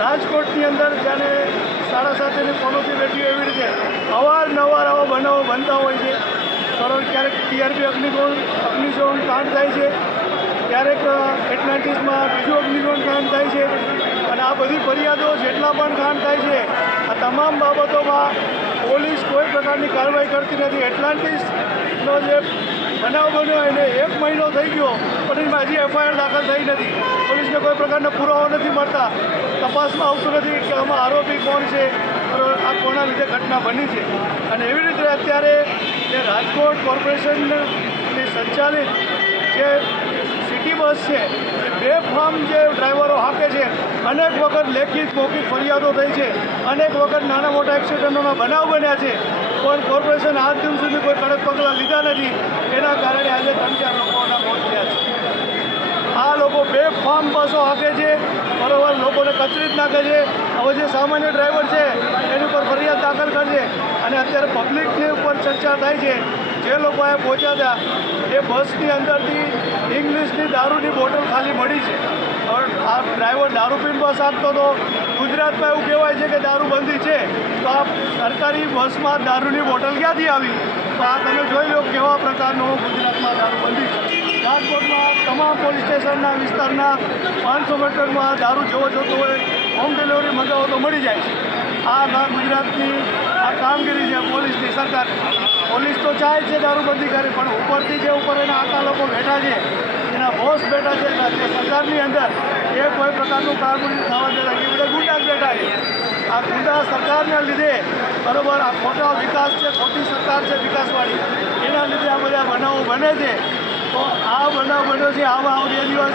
રાજકોટની અંદર જ્યારે સાડા સાતેની પોલિસી બેઠી એવી રીતે અવારનવાર આવા બનાવો બનતા હોય છે. સરળ ક્યારેક ટીઆરપી અગ્નિકોણ અગ્નિશોણ કાંડ થાય છે. ક્યારેક એટલાન્ટિસમાં બીજું અગ્નિકોણ કાંડ થાય છે. અને આ બધી ફરિયાદો જેટલા પણ કાંડ થાય છે, આ તમામ બાબતોમાં કોઈ પ્રકારની કાર્યવાહી કરતી નથી. એટલાન્ટિસનો જે બનાવ બન્યો એને એક મહિનો થઈ ગયો, પણ એમાં હજી એફઆઈઆર દાખલ થઈ નથી. પોલીસને કોઈ પ્રકારનો પુરાવો નથી મળતા. તપાસમાં આવતું નથી કે આમાં આરોપી કોણ છે આ કોના લીધે ઘટના બની છે. અને એવી રીતે અત્યારે જે રાજકોટ કોર્પોરેશનની સંચાલિત જે સિટી બસ છે, એ બે ફાર્મ જે ડ્રાઈવરો હાકે અનેક વખત લેખિત મૌખિક ફરિયાદો થઈ છે. અનેક વખત નાના મોટા એક્સિડન્ટોના બનાવ બન્યા છે. પણ કોર્પોરેશન આજ દિન સુધી કોઈ કડક પગલાં લીધા નથી. એના કારણે આજે ત્રણ ચાર લોકોના મોત થયા છે. આ લોકો બે ફાર્મ બસો હાંકે છે. બરોબર લોકોને કચરી નાખે છે. હવે જે સામાન્ય ડ્રાઈવર છે, એની ઉપર ફરિયાદ દાખલ કરશે અને અત્યારે પબ્લિકની ઉપર ચર્ચા થાય છે. જે લોકો અહીંયા પહોંચ્યા હતા, એ બસની અંદરથી ઇંગ્લિશની દારૂની બોટલ ખાલી મળી છે. પણ આ ડ્રાઈવર દારૂ પીને બસ આપતો હતો. ગુજરાતમાં એવું કહેવાય છે કે દારૂબંધી છે. તો આ સરકારી બસમાં દારૂની બોટલ ક્યાંથી આવી? તો આ તમે જોઈ લો કેવા પ્રકારનું ગુજરાતમાં દારૂબંધી છે. રાજકોટમાં તમામ પોલીસ સ્ટેશનના વિસ્તારના પાંચસો મીટરમાં દારૂ જેવો જોતો હોય. હોમ ડિલિવરી મંગાવો તો મળી જાય છે. આ ગુજરાતની આ કામગીરી છે પોલીસની સરકાર. પોલીસ તો ચાહે છે દારૂબંધી કરે, પણ ઉપરથી જે ઉપર એના આખા લોકો બેઠા છે, એના બોસ બેઠા છે સરકારની અંદર એ કોઈ પ્રકારનું કામગીરી થવા દેતા એ બધા ગુંડા બેઠા છે. આ ગુંડા સરકારના લીધે બરોબર આ ખોટા વિકાસ છે, ખોટી સરકાર છે વિકાસવાળી. એના લીધે આ બધા બનાવો બને છે. તો આ બનાવ બન્યો છે આવા આવ બે દિવસ.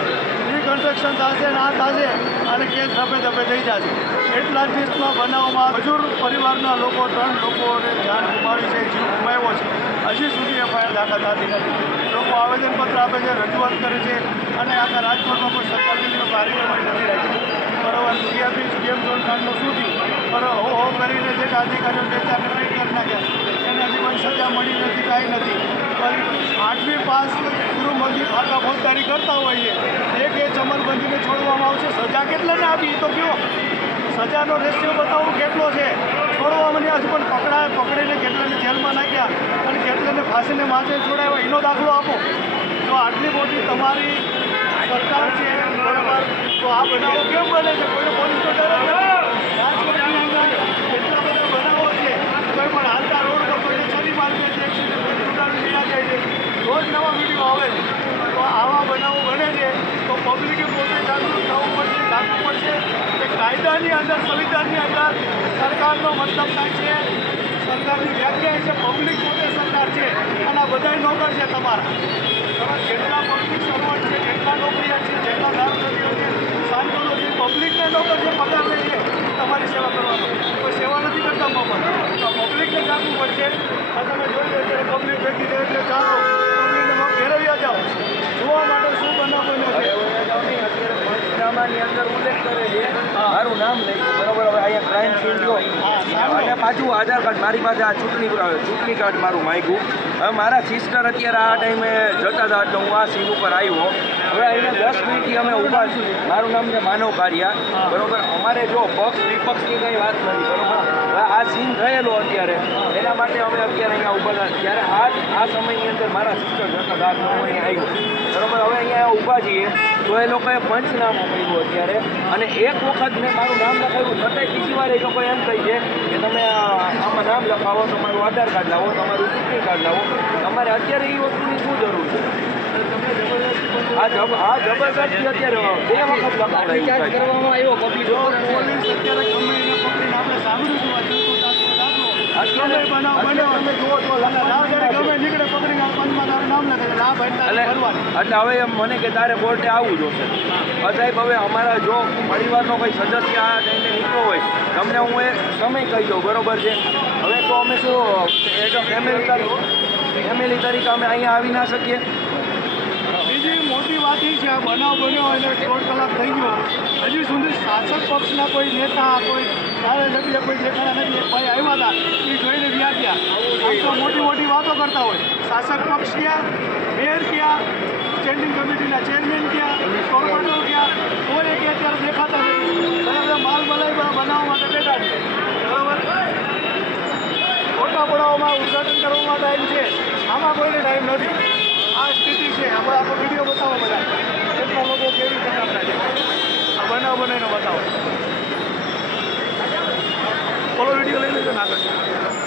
રિકન્સ્ટ્રક્શન થશે, ને આ થશે અને કેસ ધપે ધપે થઈ જશે. એટલા જ દિવસના બનાવમાં મજૂર પરિવારના લોકો, ત્રણ લોકોને જાન ગુમાવી છે, જીવ ગુમાવ્યો છે. હજી સુધી એફઆઈઆર દાખલ થતી નથી. લોકો આવેદનપત્ર આપે છે, રજૂઆત કરે છે અને આખા રાજકોટમાં કોઈ સરકારની કાર્યવાહી નથી રાખી બરાબર સીઆરપી ગેમ ઝોન કાંડનું શું થયું? બરાબર હો હો કરીને જે અધિકારીઓ બે ચાર કરી નાખ્યા. એને હજી કોઈ સજા મળી નથી, કાંઈ નથી. પણ આઠમી પાસ ગૃહમંત્રી ખાતા ફોજદારી કરતા હોઈએ એક એ ચમનબંધીને છોડવામાં આવશે સજા કેટલાને આપી તો કયો સજાનો રેશિયો બતાવો કેટલો છે? છોડવા મને હજુ પણ પકડાય પકડીને કેટલાને જેલમાં નાખ્યા અને કેટલાને ફાંસીને માથે છોડાવ્યા. એનો દાખલો આપો. તો આટલી મોટી તમારી સરકાર છે, બરાબર, તો આ બનાવો કેમ બને છે? કોઈને પોલીસનો ડર જ નથી રાજકોટની અંદર એટલા બધા બનાવો છે કોઈ પણ હાલતા રોડ પર કોઈને છરી મારી દે છે ઉડાડી લીધા જાય છે રોજ નવા વીડિયો આવે છે તો આવા બનાવો બને છે તો પબ્લિકે પોતે જાગૃત થવું પડશે જાગવું પડશે કે કાયદાની અંદર, સંવિધાનની અંદર સરકારનો મતલબ થાય છે, સરકારની વ્યાખ્યા છે પબ્લિક પોતે સરકાર છે, અને આ બધાય નોકર છે તમારા. તમે જેટલા પબ્લિક સર્વન્ટ છે જેટલા નોકરીયા છે જેટલા ધારાસભ્યો છે સાંસદો છે પબ્લિકને નોકર છે પગાર લે છે તમારી સેવા કરવાનો કોઈ સેવા નથી કરતા મફત તો પબ્લિકને જાગવું પડશે આ તમે જોઈ લો ત્યારે પબ્લિક ભેગી થાય એટલે ચાલો પબ્લિકને ઘેરવ્યા જાઓ જોવા માટે શું બનાવ બન્યો છે પંચનામાની અંદર ઉલ્લેખ કરે છે મારું નામ લખ્યું બરોબર હવે અહીંયા ક્રાઇમ સીન જો અને પાછું આધાર કાર્ડ, મારી પાસે આ ચૂંટણી ચૂંટણી કાર્ડ મારું માંગ્યું. હવે મારા સિસ્ટર અત્યારે આ ટાઈમે જતા હતા એટલે હું આ સીન ઉપર આવ્યો. હવે અહીંયા દસ મિનિટથી અમે ઊભા છું મારું નામ છે માનવ કારિયા. બરોબર? અમારે જો પક્ષ, વિપક્ષની કંઈ વાત નથી, બરોબર? હવે આ સીન થયેલો અત્યારે. એના માટે અમે અત્યારે અહીંયા ઊભા હતા. ત્યારે આ આ સમયની અંદર મારા સિસ્ટર જતા હતા હું અહીંયા આવ્યો. બરોબર? હવે અહીંયા ઊભા છીએ. તો એ લોકોએ પંચનામું કર્યું અત્યારે. અને એક વખત મેં મારું નામ લખાવ્યું. છતાંય બીજી વાર એ લોકો એમ કહી છે કે તમે આમાં નામ લખાવો તમારું આધાર કાર્ડ લાવો તમારું ચૂંટણી કાર્ડ લાવો. તમારે અત્યારે એ વસ્તુની શું જરૂર છે? આ જબ આ જબરદસ્તી અત્યારે બે વખત લખાવડાવ્યું આવ્યો પબ્લિક પોલીસ અત્યારે ગમે એને પકડીને આપણે સાંભળ્યું છું. આ જૂતું દાખલો દાખલો. ગમે બનાવ તમે જુઓ તો લાવ ત્યારે ગમે નીકળે પકડીને આ પંચમાં તારું નામ લખે એટલે હવે એમ મને કે તારે કોર્ટે આવવું જોશે સાહેબ હવે અમારા જો પરિવારનો કોઈ સદસ્ય આ ટાઈમે નીકળો હોય તમને હું એ સમય કહી દઉં બરોબર છે? હવે તો અમે શું એક ફેમિલી તરીકે ફેમિલી તરીકે અમે અહીંયા આવી ના શકીએ? બીજી મોટી વાત એ છે આ બનાવ બન્યો એટલે દોઢ કલાક થઈ ગયો. હજી સુધી શાસક પક્ષના કોઈ નેતા કોઈ ધારાસભ્ય કોઈ દેખાડા નથી. ભાઈ આવ્યા હતા એ જોઈને વ્યાજ્યા ગયા. આમ તો મોટી મોટી કરતા હોય. શાસક પક્ષ ક્યાં મેયર ક્યાં સ્ટેન્ડિંગ કમિટીના ચેરમેન ક્યાં કોર્પોરેટર ક્યાં કોઈ એક અત્યારે દેખાતા નથી. બરાબર માલ મલાઈ બનાવવા માટે બેઠા છે. બરાબર? મોટા પડાવમાં ઉદઘાટન કરવામાં ટાઈમ છે. આમાં કોઈને ટાઈમ નથી. આ સ્થિતિ છે. આપણે આપણો વીડિયો બતાવો બધા. કેટલા લોકો કેવી રીતે કામના છે? આ બનાવ બનાવીને બતાવો. બોલો, વીડિયો લઈ લેજો ને